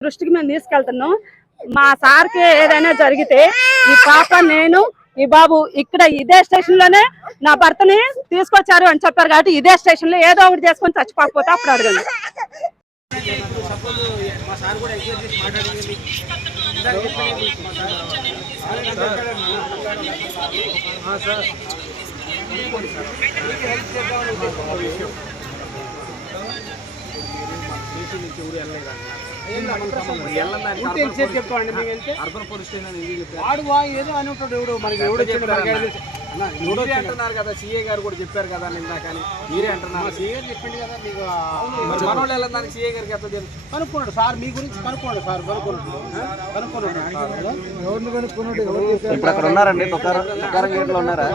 దృష్టికి మేము తీసుకెళ్తున్నాం. మా సార్కి ఏదైనా జరిగితే ఈ పాప నేను ఈ బాబు ఇక్కడ ఇదే స్టేషన్లోనే నా భర్తని తీసుకొచ్చారు అని చెప్పారు కాబట్టి ఇదే స్టేషన్లో ఏదో ఒకటి చేసుకొని చచ్చిపోకపోతే అప్పుడు అడగండి. సార్ కూడా ఎంక్వైరీ చేసి మాట్లాడింది ఇందాక చెప్పింది మా సార్ సార్ మీకు హెల్ప్ చేద్దామని ఉద్దేశం ఒక విషయం స్టేషన్ నుంచి ఊరు వెళ్ళలేదండి అర్బన్ పోలీస్ స్టేషన్ వాడు వా ఏదో అని ఉంటాడు మనకి ఎవడు వచ్చాడు మీరే అంటున్నారు కదా సీఏ గారు కూడా చెప్పారు కదా నిన్న కానీ మీరే అంటున్నారు సీఏ చెప్పిండు కదా మీకు మనోళ్ళు వెళ్ళడానికి సీఏ గారికి ఎంత తెలుసు సార్ మీ గురించి కనుక్కోండి సార్ కనుక్కున్నాడు కనుక్కున్నాడు ఎవరిని కనుక్కున్నాడు ఇప్పుడు అక్కడ ఉన్నారండి తుకారం తుకారం గేట్లో ఉన్నారా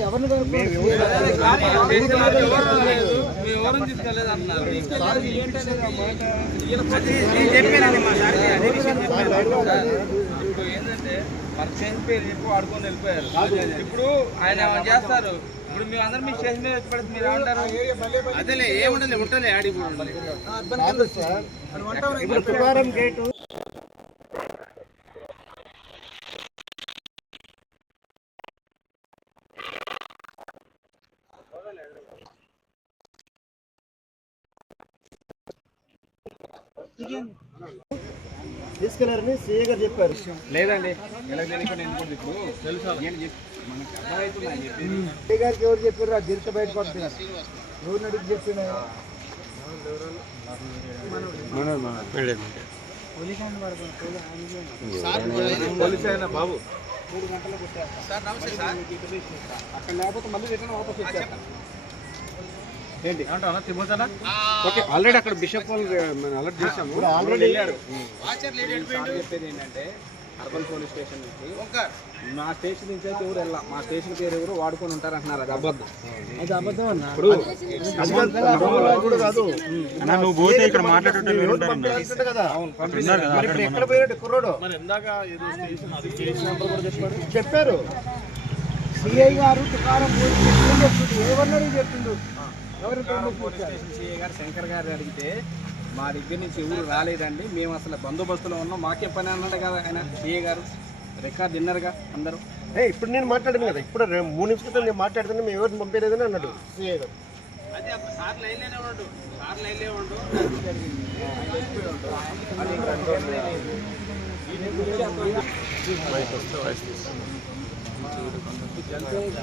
ఎవరిని కనుక్కున్నాడు స్టేషన్ పేరు చెప్పి ఆడుకొని వెళ్ళిపోయారు. ఇప్పుడు ఆయన ఏమైనా చేస్తారు? ఇప్పుడు మేము అందరం మీ స్టేషన్ మీద వచ్చి పడితే మీరు ఏమంటారు అదేలే ఏముండలే ఉంటలే ఆడి ఇప్పుడు గేటు తీసుకెళ్ళారని సీఏ గారు చెప్పారు. లేదండి సీఏ గారికి ఎవరు చెప్పారు? ఆ గిరిత బయట పడుతున్నారు ఎవరిని అడిగి చెప్పిన బాబు. అక్కడ లేకపోతే మళ్ళీ రిటర్న్ వాపస్ వచ్చేస్తాను ఏంటి? తిమ్మతానా ఓకే ఆల్రెడీ అక్కడ బిషప్ వాళ్ళు మనం అలర్ట్ చేసాము ఆల్రెడీ వెళ్ళారు. సార్ చెప్పేది ఏంటంటే అర్బన్ పోలీస్ స్టేషన్ నుంచి మా స్టేషన్ నుంచి అయితే ఎవరు వెళ్ళాం? మా స్టేషన్ పేరు ఎవరు? వాడుకొని ఉంటారు అంటున్నారు అది అబద్ధం. అది అబద్ధం అన్న. ఇప్పుడు కూడా కాదు. నువ్వు పోతే ఇక్కడ మాట్లాడేటోళ్ళు ఎవరు ఉంటారు అన్న? కదా. అవును పంపిస్తారు మరి ఇప్పుడు ఎక్కడ పోయాడు కుర్రోడు చెప్పారు. సిఐ గారు తుకారం పోలీస్ స్టేషన్ చెప్తుండు ఎవరు పోలీస్ స్టేషన్ సిఐ గారు శంకర్ గారు అడిగితే మా దగ్గర నుంచి ఎవరు రాలేదండి మేము అసలు బందోబస్తులో ఉన్నాం మాకే పని అన్నాడు కదా ఆయన సిఐ గారు. రికార్డ్ విన్నర్గా అందరూ. ఏ ఇప్పుడు నేను మాట్లాడాను కదా ఇప్పుడు మూడు నిమిషాల క్రితం నేను మాట్లాడుతున్నా మేము ఎవరిని పంపేలేదని అన్నాడు సిఐ గారు. అదే అప్పుడు సార్ లైన్లోనే ఉండు సార్ లైన్లే ఉండు. నేనా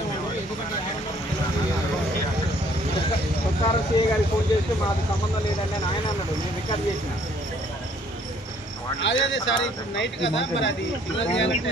కొత్తారం సిఐ గారికి ఫోన్ చేస్తే మాకు సంబంధం లేదండి అని ఆయన అన్నాడు. నేను రికార్డ్ చేసిన. అదే అదే సార్ ఇప్పుడు నైట్ కదా మరి అది సిగ్నల్ చేయాలంటే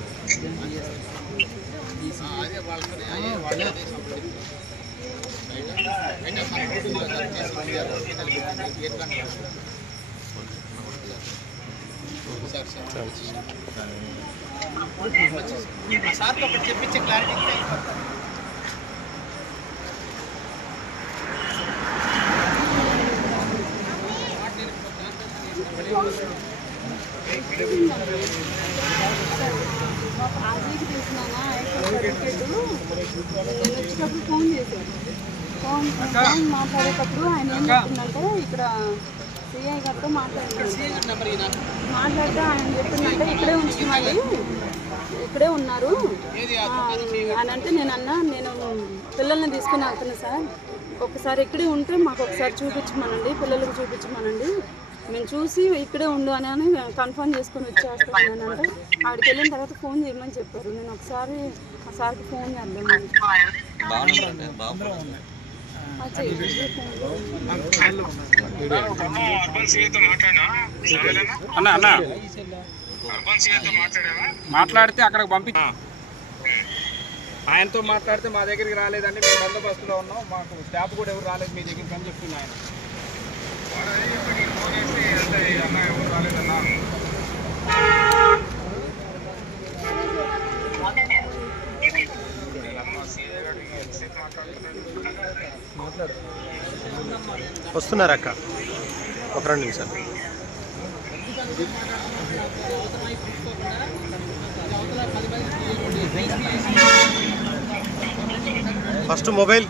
అయ్యే వాళ్ళే అదే సంప్రదింపు. ఆర్మీకి తీసినానా సర్టిఫికేట్ నేను వచ్చేటప్పుడు ఫోన్ చేశాను ఫోన్ ఫోన్ మాట్లాడేటప్పుడు ఆయన ఏం చెప్పిందంటే ఇక్కడ సిఐ గారితో మాట్లాడుతున్నాను మాట్లాడితే ఆయన చెప్పిందంటే ఇక్కడే ఉంచుకోవాలి ఇక్కడే ఉన్నారు అని అంటే నేను అన్నా నేను పిల్లల్ని తీసుకుని వెళ్తున్నా సార్. ఒకసారి ఇక్కడే ఉంటే మాకు ఒకసారి చూపించమనండి. పిల్లలకు చూపించమనండి. మేము చూసి ఇక్కడే ఉండు అని అని కన్ఫర్మ్ చేసుకొని వచ్చేస్తాను అంటే ఆడికి వెళ్ళిన తర్వాత ఫోన్ చేయమని చెప్పారు. నేను ఒకసారి ఆ సార్కి ఫోన్ చేద్దాం మాట్లాడితే అక్కడికి పంపి ఆయనతో మాట్లాడితే మా దగ్గరికి రాలేదండి మేము బందోబస్తులో ఉన్నాం. మాకు స్టాఫ్ కూడా ఎవరు రాలేదు మీ దగ్గరికి అని చెప్తుంది ఆయన. వస్తున్నారు అక్క. ఒక రెండు నిమిషాలు. First mobile